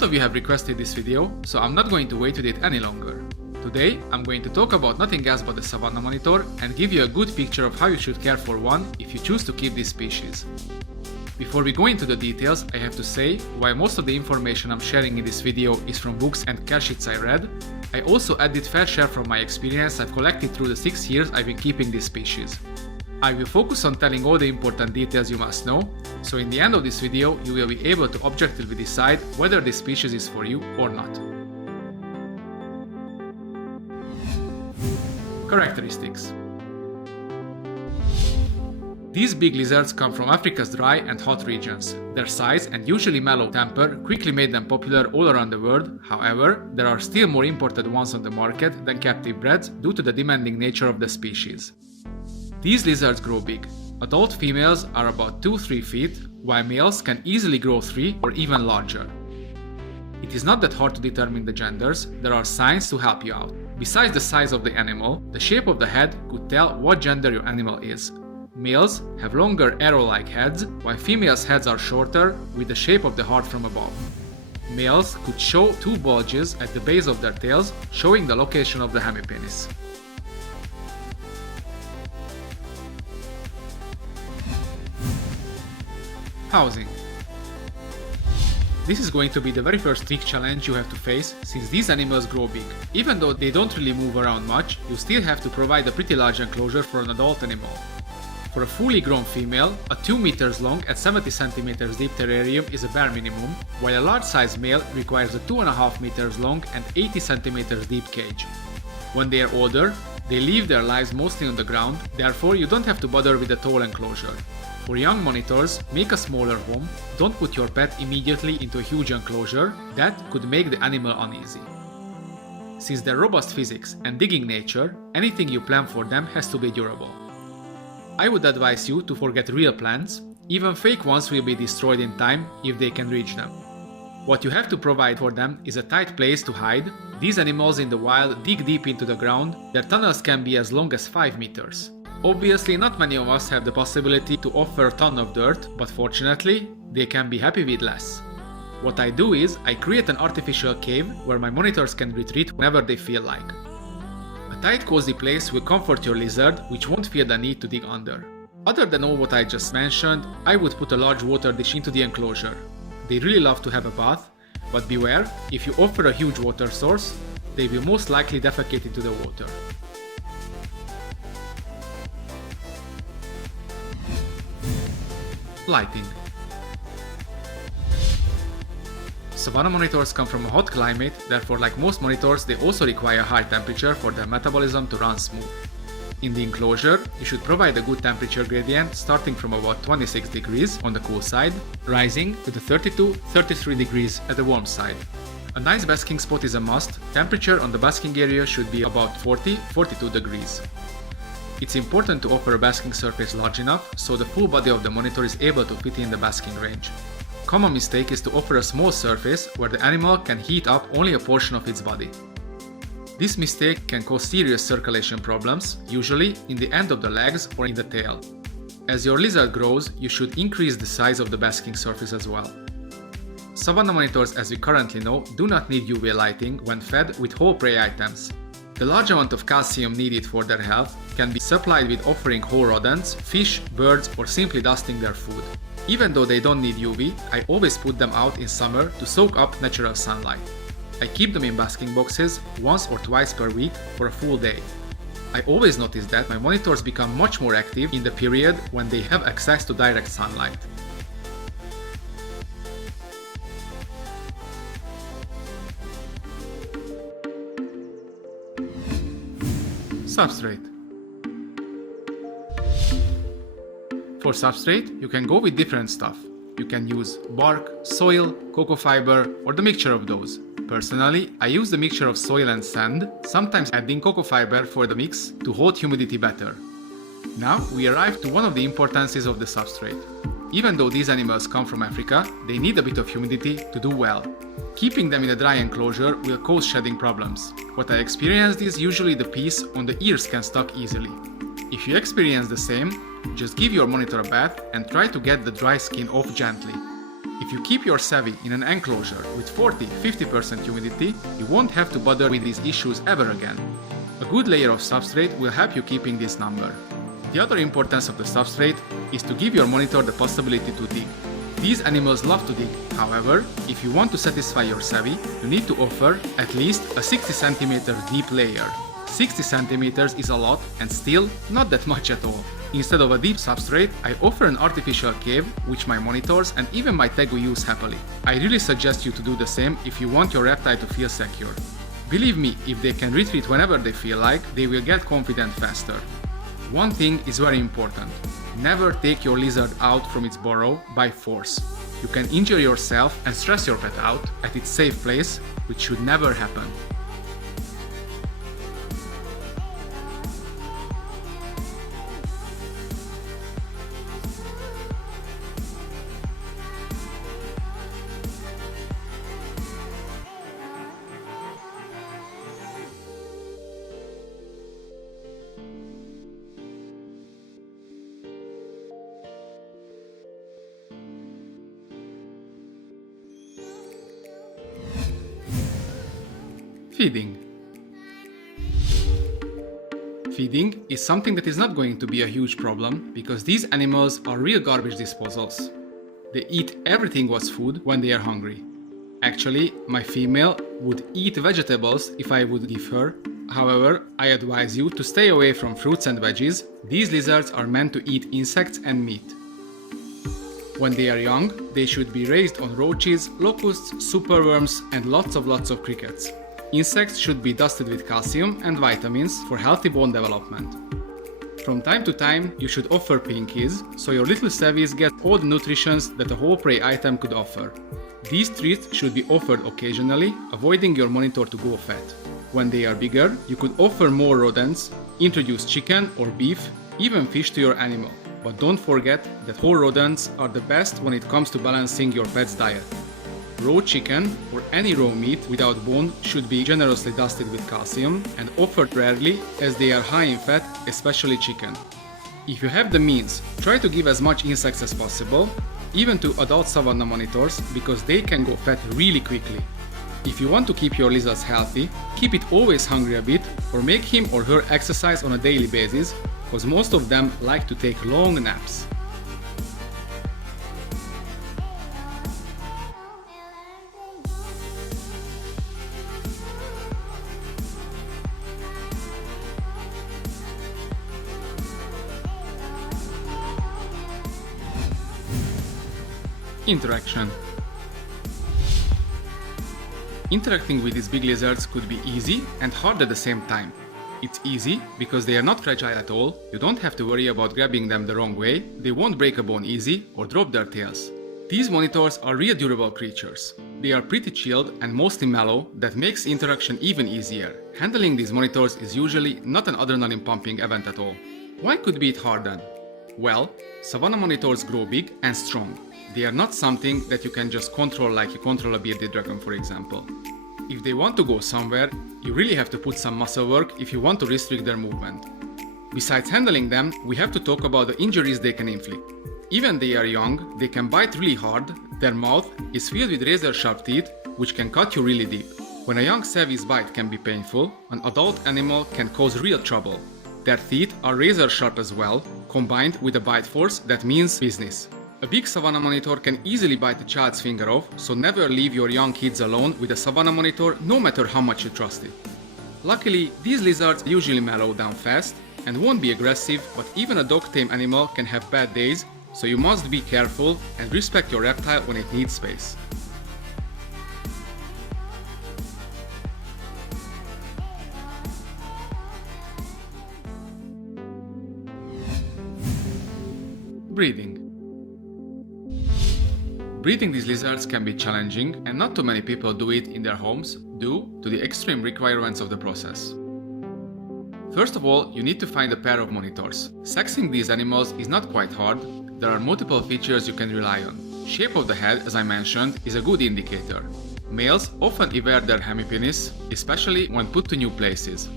lot of you have requested this video, so I'm not going to wait with it any longer. Today, I'm going to talk about nothing else but the Savannah Monitor and give you a good picture of how you should care for one if you choose to keep this species. Before we go into the details, I have to say, while most of the information I'm sharing in this video is from books and care sheets I read, I also added fair share from my experience I've collected through the 6 years I've been keeping this species. I will focus on telling all the important details you must know, so in the end of this video you will be able to objectively decide whether this species is for you or not. Characteristics. These big lizards come from Africa's dry and hot regions. Their size and usually mellow temper quickly made them popular all around the world. However, there are still more imported ones on the market than captive breds due to the demanding nature of the species. These lizards grow big. Adult females are about 2-3 feet, while males can easily grow 3 or even larger. It is not that hard to determine the genders, there are signs to help you out. Besides the size of the animal, the shape of the head could tell what gender your animal is. Males have longer arrow-like heads, while females' heads are shorter, with the shape of the heart from above. Males could show 2 bulges at the base of their tails, showing the location of the hemipenis. Housing. This is going to be the very first big challenge you have to face, since these animals grow big. Even though they don't really move around much, you still have to provide a pretty large enclosure for an adult animal. For a fully grown female, a 2 meters long and 70 centimeters deep terrarium is a bare minimum, while a large size male requires a 2.5 meters long and 80 centimeters deep cage. When they are older, they live their lives mostly on the ground, therefore you don't have to bother with a tall enclosure. For young monitors, make a smaller home, don't put your pet immediately into a huge enclosure, that could make the animal uneasy. Since their robust physics and digging nature, anything you plan for them has to be durable. I would advise you to forget real plants, even fake ones will be destroyed in time if they can reach them. What you have to provide for them is a tight place to hide. These animals in the wild dig deep into the ground, their tunnels can be as long as 5 meters. Obviously, not many of us have the possibility to offer a ton of dirt, but fortunately, they can be happy with less. What I do is, I create an artificial cave where my monitors can retreat whenever they feel like. A tight cozy place will comfort your lizard, which won't feel the need to dig under. Other than all what I just mentioned, I would put a large water dish into the enclosure. They really love to have a bath, but beware, if you offer a huge water source, they will most likely defecate into the water. Lighting. Savannah monitors come from a hot climate, therefore like most monitors they also require high temperature for their metabolism to run smooth. In the enclosure, you should provide a good temperature gradient starting from about 26 degrees on the cool side, rising to the 32-33 degrees at the warm side. A nice basking spot is a must. Temperature on the basking area should be about 40-42 degrees. It's important to offer a basking surface large enough so the full body of the monitor is able to fit in the basking range. Common mistake is to offer a small surface where the animal can heat up only a portion of its body. This mistake can cause serious circulation problems, usually in the end of the legs or in the tail. As your lizard grows, you should increase the size of the basking surface as well. Savannah monitors, as we currently know, do not need UV lighting when fed with whole prey items. The large amount of calcium needed for their health can be supplied with offering whole rodents, fish, birds, or simply dusting their food. Even though they don't need UV, I always put them out in summer to soak up natural sunlight. I keep them in basking boxes once or twice per week for a full day. I always notice that my monitors become much more active in the period when they have access to direct sunlight. Substrate. For substrate, you can go with different stuff. You can use bark, soil, cocoa fiber, or the mixture of those. Personally, I use the mixture of soil and sand, sometimes adding cocoa fiber for the mix to hold humidity better. Now we arrive to one of the importances of the substrate. Even though these animals come from Africa, they need a bit of humidity to do well. Keeping them in a dry enclosure will cause shedding problems. What I experienced is usually the piece on the ears can stuck easily. If you experience the same, just give your monitor a bath and try to get the dry skin off gently. If you keep your savvy in an enclosure with 40-50% humidity, you won't have to bother with these issues ever again. A good layer of substrate will help you keeping this number. The other importance of the substrate is to give your monitor the possibility to dig. These animals love to dig, however, if you want to satisfy your savvy, you need to offer at least a 60 cm deep layer. 60 cm is a lot and still not that much at all. Instead of a deep substrate, I offer an artificial cave which my monitors and even my Tegu use happily. I really suggest you to do the same if you want your reptile to feel secure. Believe me, if they can retreat whenever they feel like, they will get confident faster. One thing is very important. Never take your lizard out from its burrow by force. You can injure yourself and stress your pet out at its safe place, which should never happen. Feeding. Feeding is something that is not going to be a huge problem because these animals are real garbage disposals. They eat everything what's food when they are hungry. Actually, my female would eat vegetables if I would give her. However, I advise you to stay away from fruits and veggies. These lizards are meant to eat insects and meat. When they are young, they should be raised on roaches, locusts, superworms, and lots of crickets. Insects should be dusted with calcium and vitamins for healthy bone development. From time to time, you should offer pinkies, so your little savvies get all the nutrition that a whole prey item could offer. These treats should be offered occasionally, avoiding your monitor to go fat. When they are bigger, you could offer more rodents, introduce chicken or beef, even fish to your animal. But don't forget that whole rodents are the best when it comes to balancing your pet's diet. Raw chicken or any raw meat without bone should be generously dusted with calcium and offered rarely as they are high in fat, especially chicken. If you have the means, try to give as much insects as possible, even to adult Savannah monitors, because they can go fat really quickly. If you want to keep your lizards healthy, keep it always hungry a bit or make him or her exercise on a daily basis, because most of them like to take long naps. Interaction. Interacting with these big lizards could be easy and hard at the same time. It's easy because they are not fragile at all, you don't have to worry about grabbing them the wrong way, they won't break a bone easy or drop their tails. These monitors are real durable creatures. They are pretty chilled and mostly mellow, that makes interaction even easier. Handling these monitors is usually not an adrenaline pumping event at all. Why could be it hard then? Well, Savannah monitors grow big and strong. They are not something that you can just control like you control a bearded dragon, for example. If they want to go somewhere, you really have to put some muscle work if you want to restrict their movement. Besides handling them, we have to talk about the injuries they can inflict. Even they are young, they can bite really hard, their mouth is filled with razor-sharp teeth, which can cut you really deep. When a young savvy's bite can be painful, an adult animal can cause real trouble. Their teeth are razor-sharp as well, combined with a bite force that means business. A big Savannah monitor can easily bite a child's finger off, so never leave your young kids alone with a Savannah monitor, no matter how much you trust it. Luckily, these lizards usually mellow down fast and won't be aggressive, but even a dog-tame animal can have bad days, so you must be careful and respect your reptile when it needs space. Breeding. Breeding these lizards can be challenging, and not too many people do it in their homes due to the extreme requirements of the process. First of all, you need to find a pair of monitors. Sexing these animals is not quite hard. There are multiple features you can rely on. Shape of the head, as I mentioned, is a good indicator. Males often evade their hemipenis, especially when put to new places.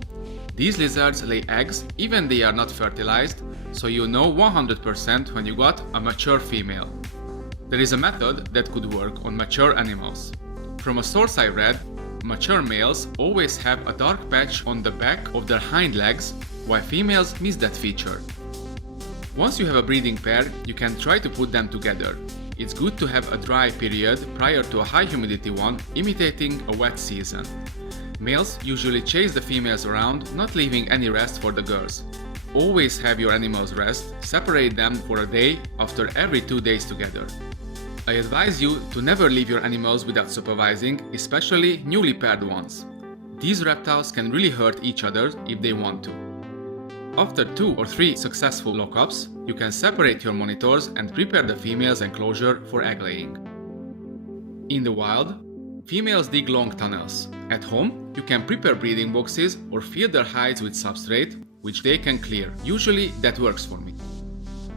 These lizards lay eggs even they are not fertilized, so you know 100% when you got a mature female. There is a method that could work on mature animals. From a source I read, mature males always have a dark patch on the back of their hind legs, while females miss that feature. Once you have a breeding pair, you can try to put them together. It's good to have a dry period prior to a high humidity one, imitating a wet season. Males usually chase the females around, not leaving any rest for the girls. Always have your animals rest, separate them for a day after every 2 days together. I advise you to never leave your animals without supervising, especially newly paired ones. These reptiles can really hurt each other if they want to. After 2 or 3 successful lockups, you can separate your monitors and prepare the female's enclosure for egg laying. In the wild, females dig long tunnels. At home, you can prepare breeding boxes or fill their hides with substrate, which they can clear. Usually that works for me.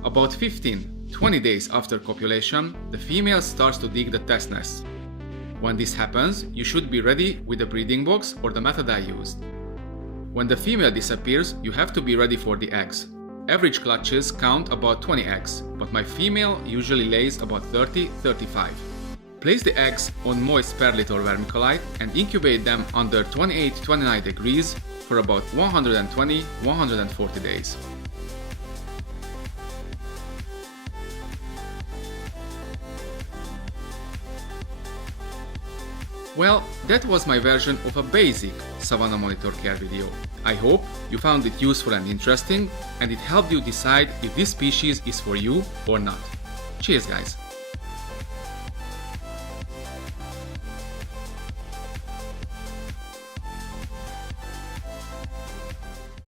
About 15-20 days after copulation, the female starts to dig the test nest. When this happens, you should be ready with the breeding box or the method I used. When the female disappears, you have to be ready for the eggs. Average clutches count about 20 eggs, but my female usually lays about 30-35. Place the eggs on moist perlite or vermiculite and incubate them under 28-29 degrees for about 120-140 days. Well, that was my version of a basic Savannah Monitor CARE video. I hope you found it useful and interesting, and it helped you decide if this species is for you or not. Cheers, guys!